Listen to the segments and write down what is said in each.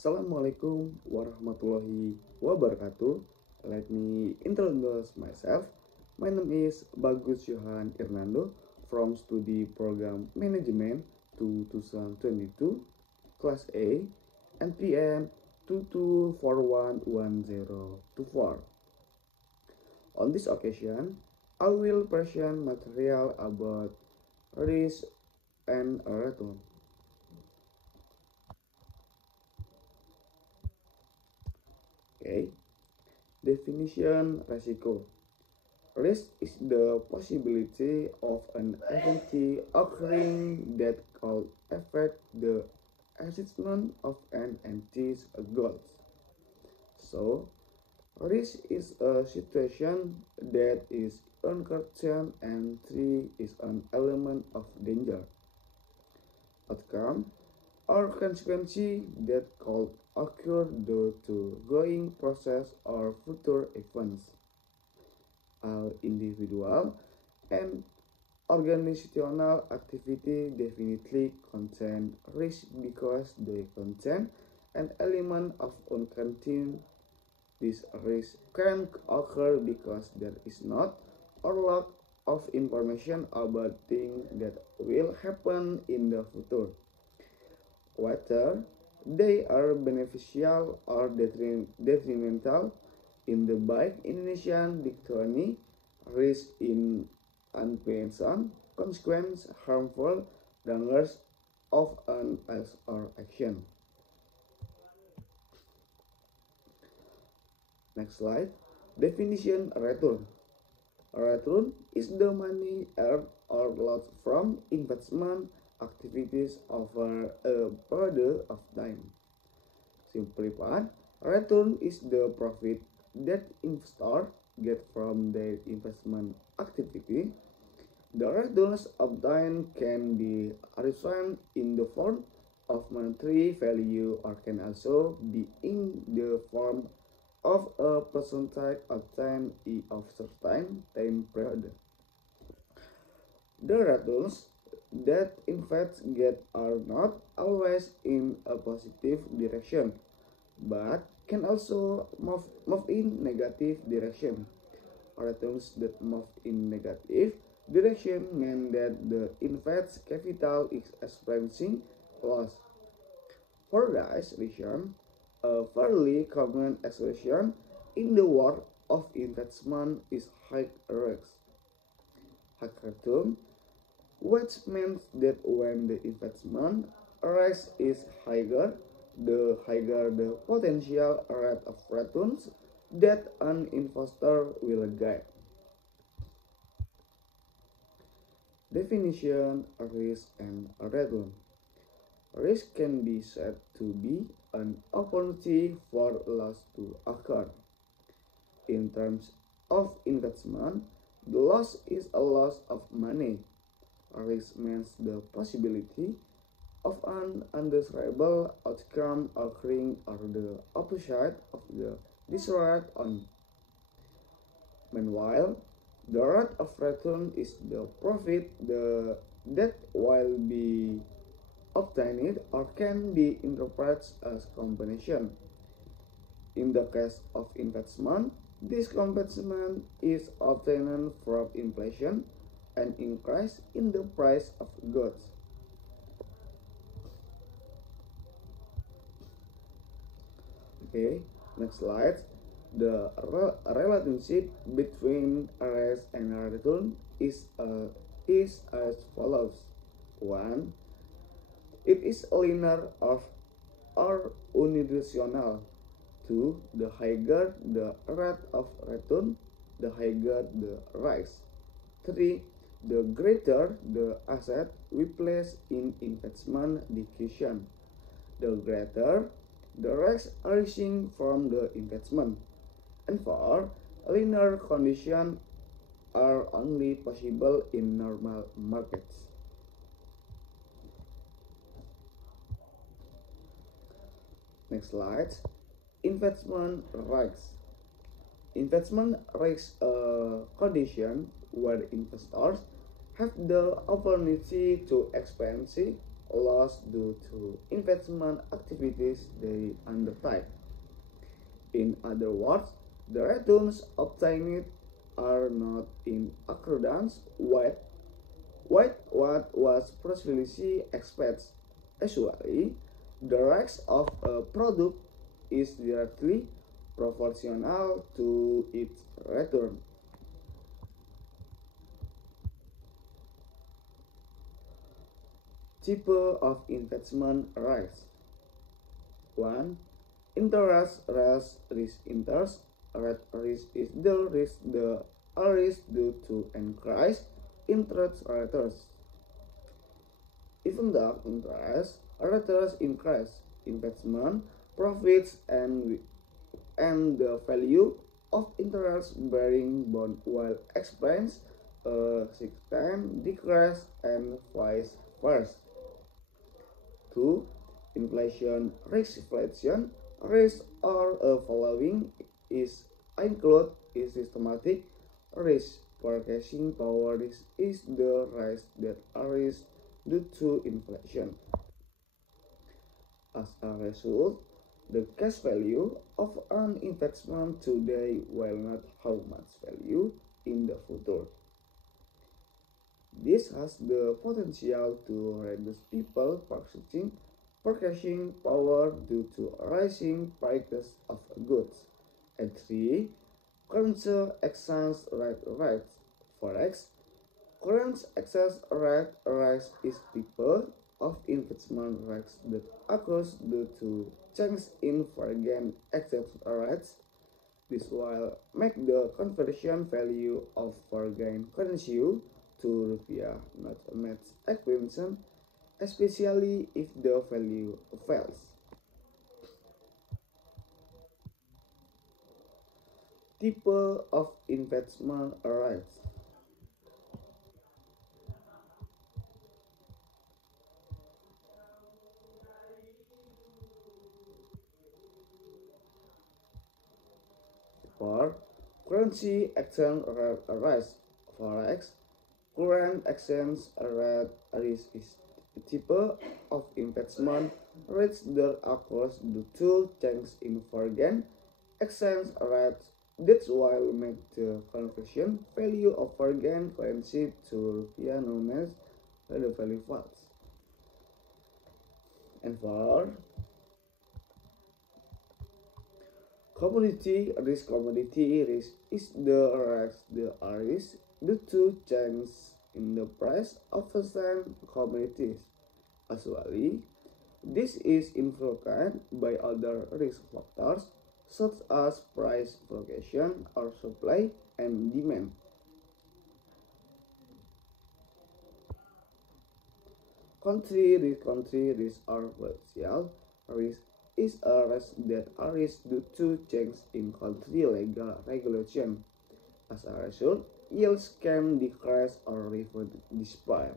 Assalamualaikum warahmatullahi wabarakatuh. Let me introduce myself. My name is Bagus Johan Hernando from Studi Program Management 2022, Class A, NPM 22411024. On this occasion, I will present material about risk and return. Okay. Definition resiko. Risk is the possibility of an event occurring that could affect the achievement of an entity's goals. So, risk is a situation that is uncertain and three is an element of danger. Outcome or consequence that could occur due to going process or future events. All individual and organizational activity definitely contain risk because they contain an element of uncertainty. This risk can occur because there is not or lack of information about things that will happen in the future, whether they are beneficial or detrimental. In the Baik Indonesian Dictionary, risk in unpleasant consequence, harmful dangers of an act or action. Next slide. Definition return. Return is the money earned or lost from investment activities over a period of time. Simply put, return is the profit that investors get from their investment activity. The returns obtained can be received in the form of monetary value or can also be in the form of a percentage obtained of certain time period. The returns that investors get are not always in a positive direction, but can also move in negative direction. Returns that move in negative direction mean that the invested capital is experiencing loss. For this reason, a fairly common expression in the world of investment is high risk, high return, which means that when the investment risk is higher, the higher the potential rate of returns that an investor will get. Definition, risk and return. Risk can be said to be an opportunity for loss to occur. In terms of investment, the loss is a loss of money. Risk means the possibility of an undesirable outcome occurring or the opposite of the desired one. Meanwhile, the rate of return is the profit that will be obtained or can be interpreted as compensation. In the case of investment, this compensation is obtained from inflation and increase in the price of goods. Okay, next slide. The relationship between risk and return is as follows. 1. It is linear or unidirectional. 2. The higher the rate of return, the higher the risk. 3. The greater the asset we place in investment decision, the greater the risk arising from the investment. And 4. Linear conditions are only possible in normal markets. Next slide. Investment risks. Investment risks a condition where investors have the opportunity to expand loss due to investment activities they undertake. In other words, the returns obtained are not in accordance with what was previously expected. Usually, the rise of a product is directly proportional to its return. Type of investment rise. 1. Interest rate risk. Interest rate risk is the risk due to increase interest rates. Even though interest rates increase, investment profits and the value of interest-bearing bond will experience a significant decrease and vice versa. 2. Inflation risk. Inflation risk or following is include is systematic risk. Purchasing power risk is the risk that arises due to inflation. As a result, the cash value of an investment today will not have much value in the future. This has the potential to reduce people purchasing power due to rising prices of goods. And 3. Currency exchange rate rise. Forex. Currency exchange rate rise is type of investment risk that occurs due to change in foreign exchange rates. This will make the conversion value of foreign currency to rupiah not a match equation, especially if the value fails. Type of investment rights. For currency exchange rate rise. Forex. Current exchange rate risk is a type of investment risk that occurs due to change in foreign exchange rates. That's why we make the conversion value of foreign currency to rupiah known as the value falls. And for commodity risk is the risk due to change in the price of certain commodities. Usually, this is influenced by other risk factors such as price fluctuation or supply and demand. Country risk or political risk is a risk that arises due to change in country legal regulation. As a result, yields can decrease or even disappear.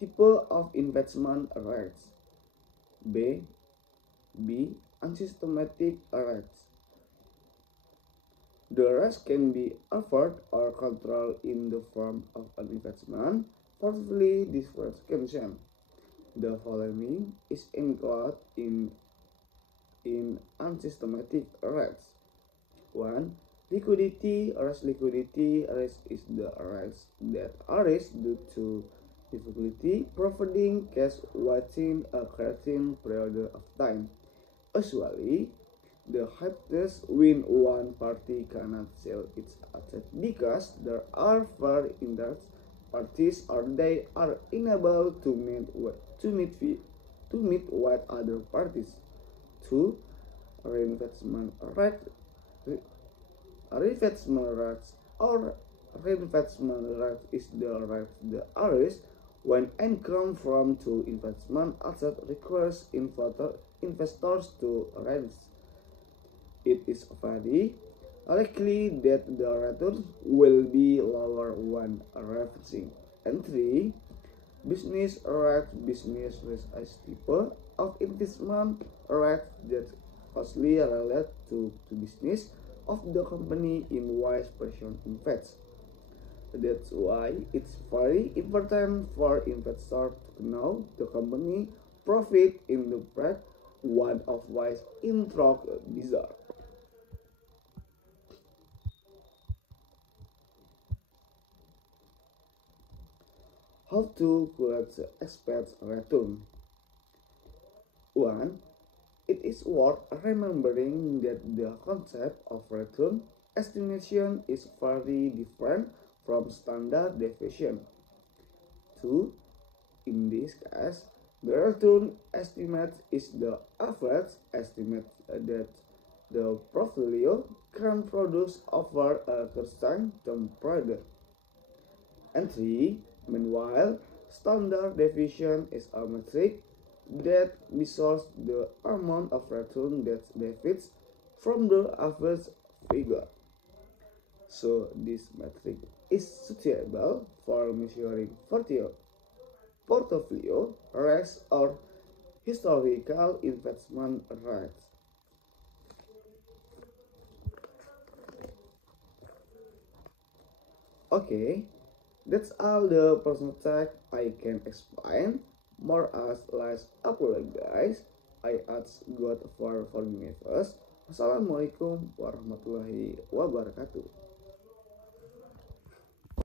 Type of investment rates. B. Unsystematic rates. The risk can be avoided or controlled in the form of an investment portfolio diversification. The following is included in unsystematic rates. 1. Liquidity risk. Liquidity risk is the risk that arises due to difficulty providing cash within a certain period of time. Usually, the happens when one party cannot sell its asset because there are four interested parties or they are unable to meet with other parties. 2. Reinvestment rate. Reinvestment rates or reinvestment rate is the rate that arises when income from two investment assets requires investors to rent. It is very likely that the return will be lower when reinvesting. And 3. Business rate. Business risk is type of investment rate that closely related to business of the company in wise person invests. That's why it's very important for investors to know the company profit in the bread, one of wise intro desire. How to calculate expect return? One, it is worth remembering that the concept of return estimation is very different from standard deviation. Two, in this case, the return estimate is the average estimate that the portfolio can produce over a constant term period. And three, meanwhile, standard deviation is a metric that measures the amount of return that deviates from the average figure. So this metric is suitable for measuring portfolio risk or historical investment rates. Okay, that's all the personal tech I can explain. More as less apologize. I ask God for forgiveness. Wassalamualaikum warahmatullahi wabarakatuh.